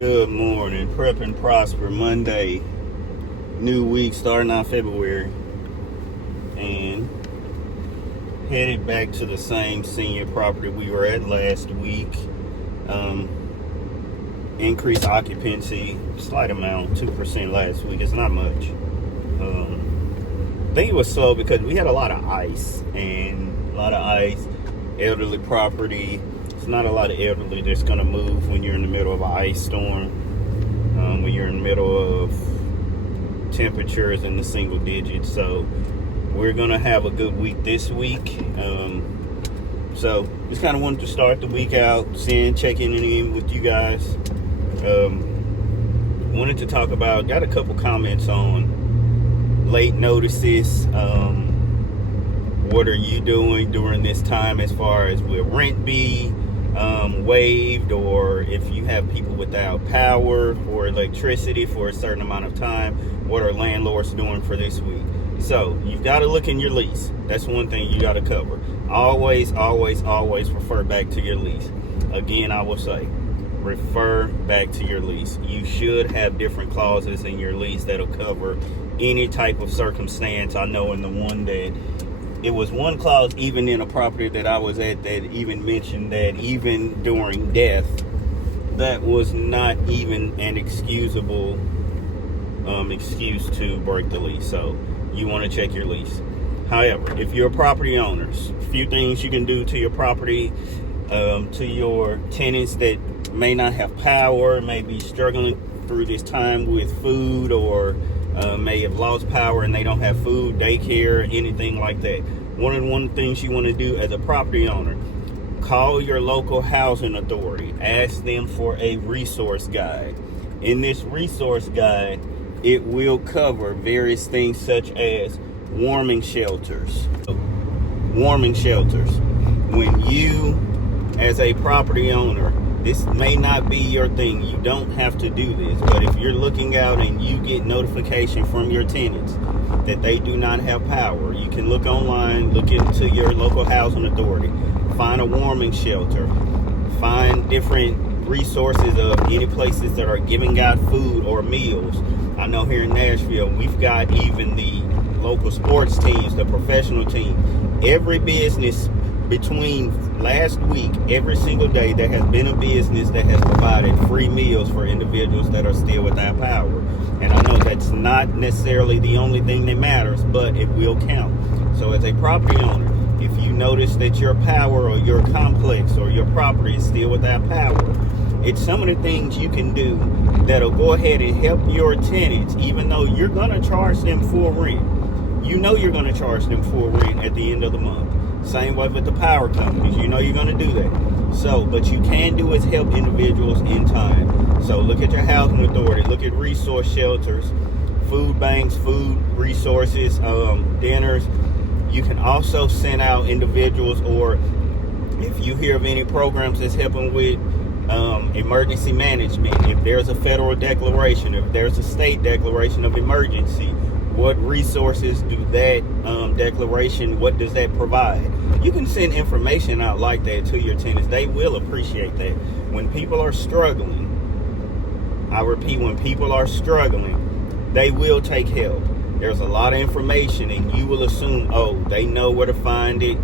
Good morning. Prep and Prosper Monday. New week starting out February. And headed back to the same senior property we were at last week. Increased occupancy, slight amount, 2% last week. It's not much. I think it was slow because we had a lot of ice. Elderly property. It's not a lot of elderly that's going to move when you're in the middle of an ice storm. When you're in the middle of temperatures in the single digits. So we're going to have a good week this week. So just kind of wanted to start the week out, checking in with you guys. Wanted to talk about, got a couple comments on late notices. What are you doing during this time as far as will rent be waived, or if you have people without power or electricity for a certain amount of time, what are landlords doing for this week? So you've got to look in your lease. That's one thing you got to cover. Always refer back to your lease. Again, I will say, refer back to your lease. You should have different clauses in your lease that'll cover any type of circumstance. I know in the one that it was one clause even in a property that I was at that even mentioned that even during death, that was not even an excusable excuse to break the lease. So you want to check your lease. However, if you're a property owner, a few things you can do to your property, to your tenants that may not have power, may be struggling through this time with food, or may have lost power and they don't have food, daycare, anything like that. One of the things you want to do as a property owner, call your local housing authority. Ask them for a resource guide. In this resource guide, it will cover various things such as warming shelters. Warming shelters. When you, as a property owner, this may not be your thing. You don't have to do this. But if you're looking out and you get notification from your tenants that they do not have power, you can look online, look into your local housing authority, find a warming shelter, find different resources of any places that are giving out food or meals. I know here in Nashville, we've got even the local sports teams, the professional team. Every business between last week, every single day, there has been a business that has provided free meals for individuals that are still without power. And I know that's not necessarily the only thing that matters, but it will count. So as a property owner, if you notice that your power or your complex or your property is still without power, it's some of the things you can do that'll go ahead and help your tenants, even though you're going to charge them full rent. You know you're going to charge them full rent at the end of the month. Same way with the power companies. You know you're going to do that. So, but you can do is help individuals in time. So look at your housing authority. Look at resource shelters, food banks, food resources, dinners. You can also send out individuals, or if you hear of any programs that's helping with emergency management, if there's a federal declaration, if there's a state declaration of emergency, what resources do that declaration, what does that provide? You can send information out like that to your tenants. They will appreciate that. When people are struggling, I repeat, when people are struggling, they will take help. There's a lot of information and you will assume, oh, they know where to find it.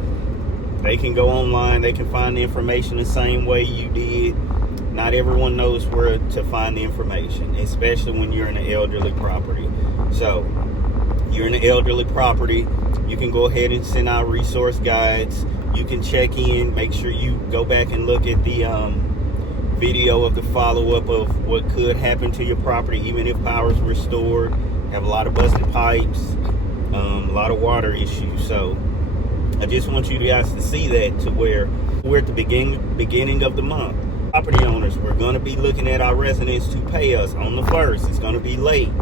They can go online, they can find the information the same way you did. Not everyone knows where to find the information, especially when you're in an elderly property. So you're in an elderly property, you can go ahead and send out resource guides. You can check in, make sure you go back and look at the video of the follow-up of what could happen to your property, even if power is restored. Have a lot of busted pipes, a lot of water issues. So I just want you guys to see that, to where we're at the beginning of the month. Property owners, we're going to be looking at our residents to pay us on the 1st. It's going to be late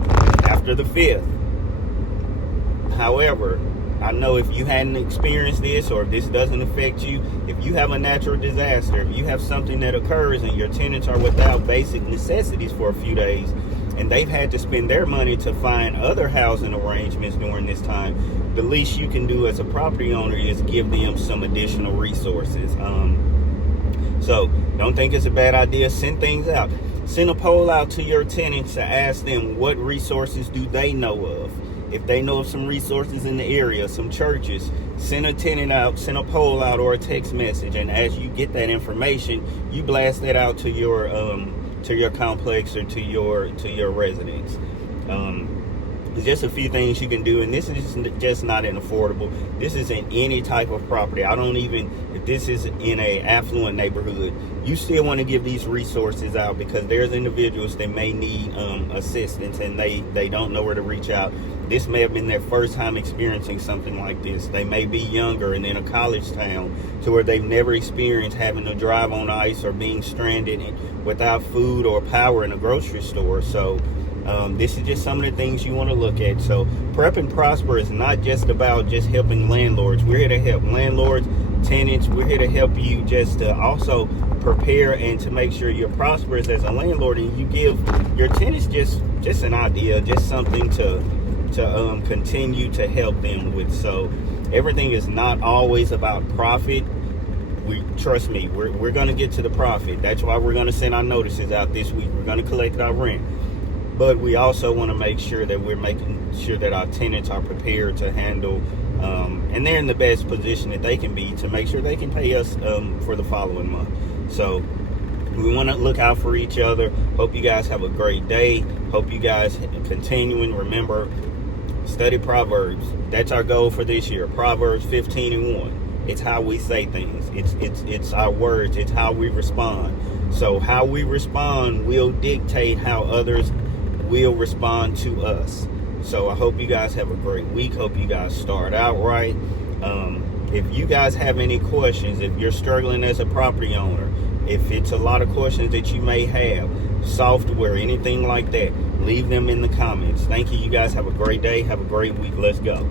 after the 5th. However, I know if you hadn't experienced this, or if this doesn't affect you, if you have a natural disaster, if you have something that occurs and your tenants are without basic necessities for a few days, and they've had to spend their money to find other housing arrangements during this time, the least you can do as a property owner is give them some additional resources. So don't think it's a bad idea. Send things out. Send a poll out to your tenants to ask them what resources do they know of. If they know of some resources in the area, some churches, send a tenant out, send a poll out or a text message. And as you get that information, you blast that out to your complex or to your residents. There's just a few things you can do, and this is just not an affordable. This is in any type of property. If this is in a affluent neighborhood, you still want to give these resources out, because there's individuals that may need assistance and they don't know where to reach out. This may have been their first time experiencing something like this. They may be younger and in a college town to where they've never experienced having to drive on ice or being stranded without food or power in a grocery store. So this is just some of the things you want to look at. So Prep and Prosper is not just about just helping landlords. We're here to help landlords, tenants. We're here to help you just to also prepare and to make sure you're prosperous as a landlord, and you give your tenants just an idea, just something to continue to help them with. So everything is not always about profit. Trust me, we're going to get to the profit. That's why we're going to send our notices out this week. We're going to collect our rent. But we also want to make sure that we're making sure that our tenants are prepared to handle, and they're in the best position that they can be to make sure they can pay us for the following month. So we want to look out for each other. Hope you guys have a great day. Hope you guys continuing. Remember, study Proverbs. That's our goal for this year. Proverbs 15:1. It's how we say things. It's our words. It's how we respond. So how we respond will dictate how others will respond to us. So I hope you guys have a great week. Hope you guys start out right. If you guys have any questions, if you're struggling as a property owner, if it's a lot of questions that you may have, software, anything like that, leave them in the comments. Thank you. You guys have a great day. Have a great week. Let's go.